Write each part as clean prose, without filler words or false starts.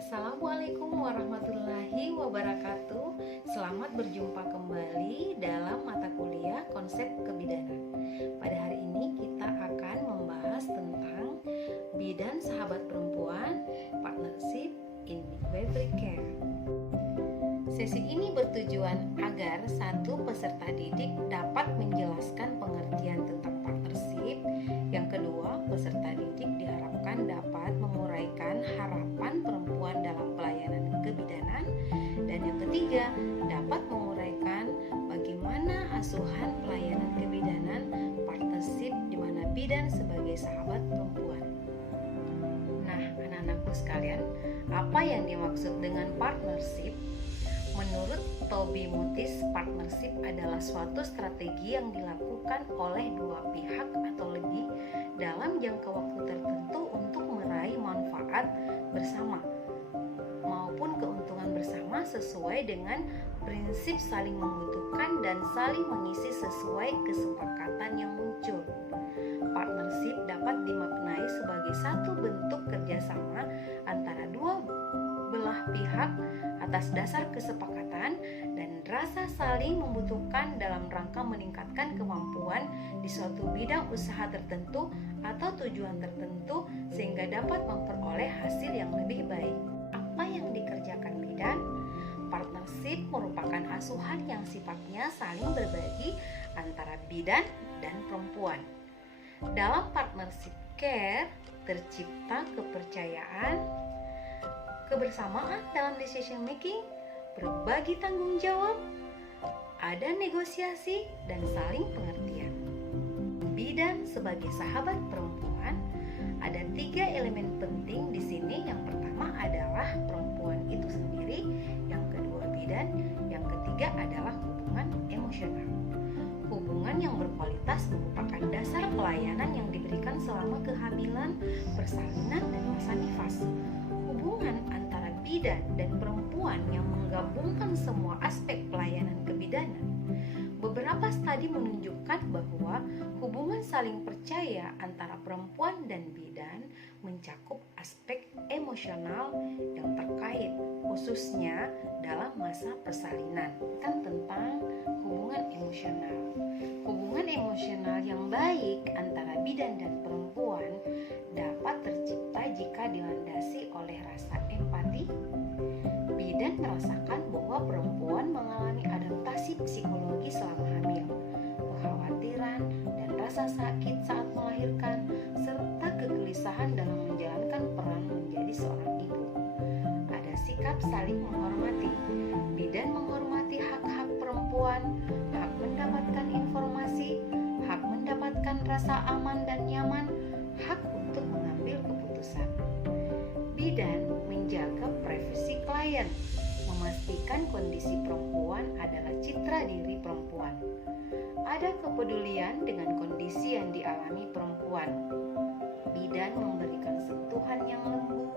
Assalamualaikum warahmatullahi wabarakatuh. Selamat berjumpa kembali dalam mata kuliah konsep kebidanan. Pada hari ini kita akan membahas tentang bidan sahabat perempuan, partnership in midwifery care. Sesi ini bertujuan agar satu peserta didik dapat menjelaskan pengertian tentang partnership. Yang kedua, peserta didik diharapkan dapat menguraikan harapan perempuan dalam pelayanan kebidanan. Dan yang ketiga, dapat menguraikan bagaimana asuhan pelayanan kebidanan partnership di mana bidan sebagai sahabat perempuan. Nah, anak-anakku sekalian, apa yang dimaksud dengan partnership? Menurut Toby Mutis, partnership adalah suatu strategi yang dilakukan oleh dua pihak atau lebih dalam jangka waktu tertentu untuk meraih manfaat bersama maupun keuntungan bersama sesuai dengan prinsip saling membutuhkan dan saling mengisi sesuai kesepakatan yang muncul. Partnership dapat dimaknai sebagai satu bentuk kerjasama antara dua belah pihak atas dasar kesepakatan dan rasa saling membutuhkan dalam rangka meningkatkan kemampuan di suatu bidang usaha tertentu atau tujuan tertentu sehingga dapat memperoleh hasil yang lebih baik. Apa yang dikerjakan bidan? Partnership merupakan asuhan yang sifatnya saling berbagi antara bidan dan perempuan. Dalam partnership care tercipta kepercayaan, kebersamaan dalam decision making, berbagi tanggung jawab, ada negosiasi dan saling pengertian. Bidan sebagai sahabat perempuan, ada 3 elemen penting di sini. Yang pertama adalah perempuan itu sendiri, yang kedua bidan, yang ketiga adalah hubungan emosional. Hubungan yang berkualitas merupakan dasar pelayanan yang diberikan selama kehamilan, persalinan, dan masa nifas. Hubungan antara bidan dan perempuan yang menggabungkan semua aspek pelayanan kebidanan. Beberapa studi menunjukkan bahwa hubungan saling percaya antara perempuan dan bidan mencakup aspek emosional yang terkait, khususnya dalam masa persalinan. Kan tentang hubungan emosional. Hubungan emosional yang baik antara bidan dan perempuan dapat tercipta jika dilandasi oleh rasa empati. Bidan merasakan bahwa perempuan mengalami adaptasi psikologi selama hamil, kekhawatiran dan rasa sakit saat melahirkan, serta kegelisahan dalam menjalankan peran menjadi seorang ibu. Ada sikap saling menghormati. Bidan menghormati hak-hak perempuan, hak mendapatkan informasi, hak mendapatkan rasa aman dan nyaman, hak untuk mengambil keputusan. Bidan menjaga privasi klien, memastikan kondisi perempuan adalah citra diri perempuan. Ada kepedulian dengan kondisi yang dialami perempuan. Bidan memberikan sentuhan yang lembut,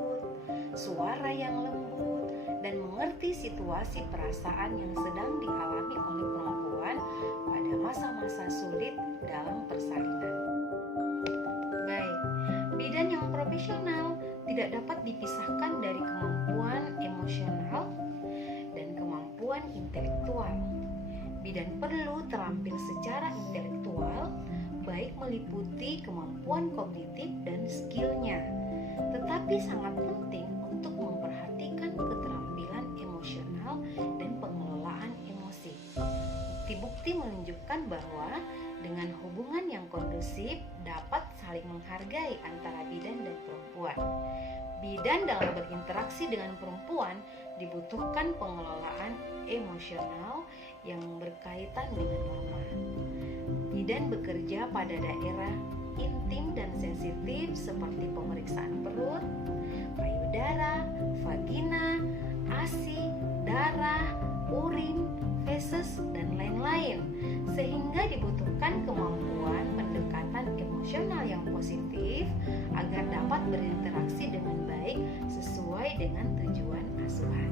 suara yang lembut, dan mengerti situasi perasaan yang sedang dialami oleh perempuan pada masa-masa sulit dalam persalinan. Baik, bidan yang profesional tidak dapat dipisahkan dari kemampuan emosional dan kemampuan intelektual. Bidan perlu terampil secara intelektual, baik meliputi kemampuan kognitif dan skillnya, tetapi sangat penting untuk memperhatikan keterampilan emosional dan pengelolaan emosi. Bukti-bukti menunjukkan bahwa dengan hubungan yang kondusif dapat saling menghargai antara bidan dan perempuan. Bidan dalam berinteraksi dengan perempuan dibutuhkan pengelolaan emosional yang berkaitan dengan norma. Bidan bekerja pada daerah intim dan sensitif seperti pemeriksaan perut, payudara, vagina, ASI, darah, urin, feses, dan lain-lain, sehingga dibutuhkan kemampuan pendekatan emosional yang positif agar dapat berinteraksi dengan baik sesuai dengan tujuan asuhan.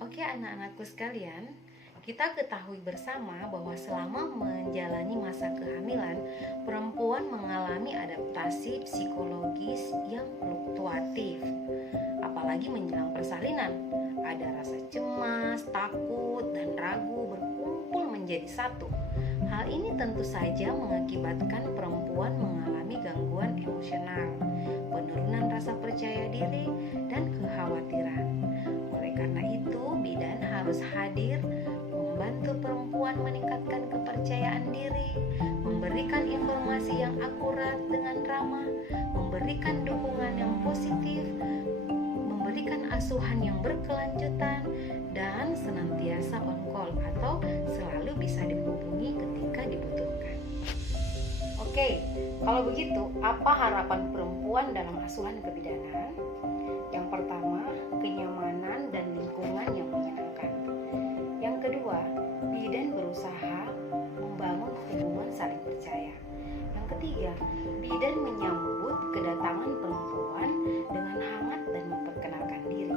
Oke anak-anakku sekalian, Kita ketahui bersama bahwa selama menjalani masa kehamilan, perempuan mengalami adaptasi psikologis yang fluktuatif. Apalagi menjelang persalinan, ada rasa cemas, takut, dan ragu berkumpul menjadi satu. Hal ini tentu saja mengakibatkan perempuan mengalami gangguan emosional, penurunan rasa percaya diri, dan kekhawatiran. Oleh karena itu, bidan harus hadir membantu perempuan meningkatkan kepercayaan diri, memberikan informasi yang akurat dengan ramah, memberikan dukungan yang positif, memberikan asuhan yang berkelanjutan, dan senantiasa on call atau selalu bisa dihubungi ketika dibutuhkan. Oke, kalau begitu, apa harapan perempuan dalam asuhan kebidanan? Yang pertama, kenyamanan dan lingkungan yang menyenangkan. Yang kedua, bidan berusaha membangun hubungan saling percaya. Yang ketiga, bidan menyambut kedatangan perempuan dengan hangat dan memperkenalkan diri.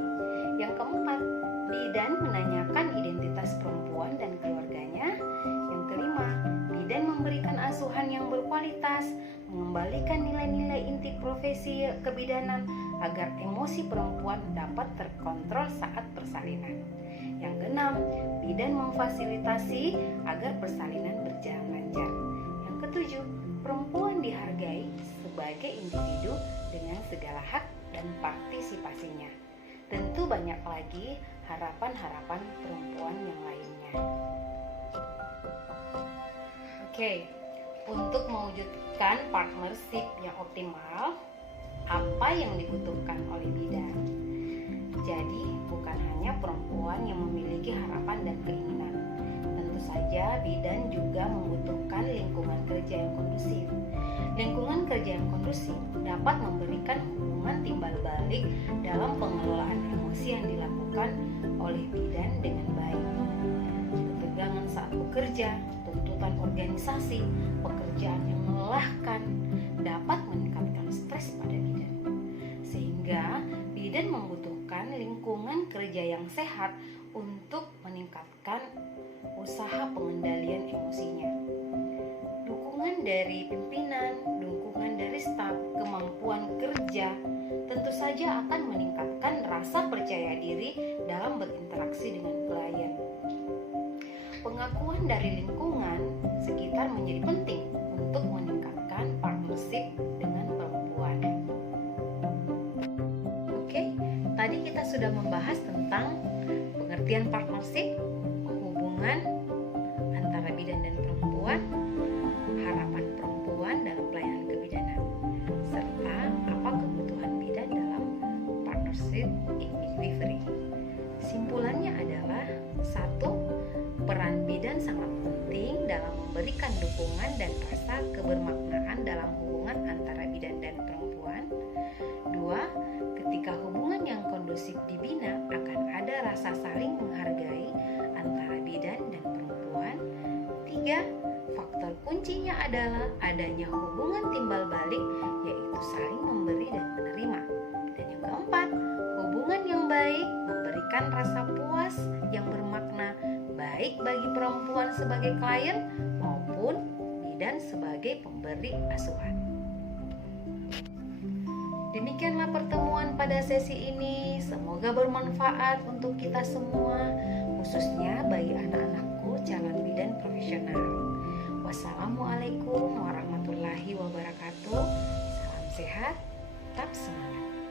Yang keempat, bidan menanyakan identitas perempuan dan keluarganya. Yang kelima, bidan memberikan asuhan yang berkualitas, mengembalikan nilai-nilai inti profesi kebidanan agar emosi perempuan dapat terkontrol saat persalinan. Yang keenam, bidan memfasilitasi agar persalinan berjalan lancar. Yang ketujuh, perempuan dihargai sebagai individu dengan segala hak dan partisipasinya. Tentu banyak lagi harapan-harapan perempuan yang lainnya. Oke, untuk mewujudkan partnership yang optimal, apa yang dibutuhkan oleh bidan? Jadi, bukan hanya perempuan yang memiliki harapan dan keinginan. Tentu saja, bidan juga membutuhkan lingkungan kerja yang kondusif. Lingkungan kerja yang kondusif dapat memberikan hubungan timbal balik dalam pengelolaan emosi yang dilakukan oleh bidan dengan baik. Ketegangan saat bekerja, tuntutan organisasi, pekerjaan yang melelahkan dapat meningkatkan stres pada bidan. Sehingga bidan membutuhkan lingkungan kerja yang sehat untuk meningkatkan usaha pengendalian emosinya. Dukungan dari pimpinan, dukungan dari staf, kemampuan kerja tentu saja akan meningkatkan rasa percaya diri dalam berinteraksi dengan klien. Pengakuan dari lingkungan sekitar menjadi penting untuk meningkatkan partnership dengan perempuan. Oke, tadi kita sudah membahas tentang pengertian partnership, hubungan antara bidan dan perempuan, harapan perempuan dalam pelayanan kebidanan, serta apa kebutuhan bidan dalam partnership in midwifery. Simpulannya adalah: 1. Peran bidan sangat penting dalam memberikan dukungan dan rasa kebermaknaan dalam hubungan antara bidan dan perempuan. 2. Ketika hubungan yang kondusif dibina, akan ada rasa saling menghargai antara bidan dan perempuan. 3. Faktor kuncinya adalah adanya hubungan timbal balik, yaitu saling memberi dan menerima. Dan yang keempat, hubungan yang baik memberikan rasa puas yang bermakna baik bagi perempuan sebagai klien maupun bidan sebagai pemberi asuhan. Demikianlah pertemuan pada sesi ini. Semoga bermanfaat untuk kita semua, khususnya bagi anak-anakku calon bidan profesional. Wassalamualaikum warahmatullahi wabarakatuh. Salam sehat, tetap semangat.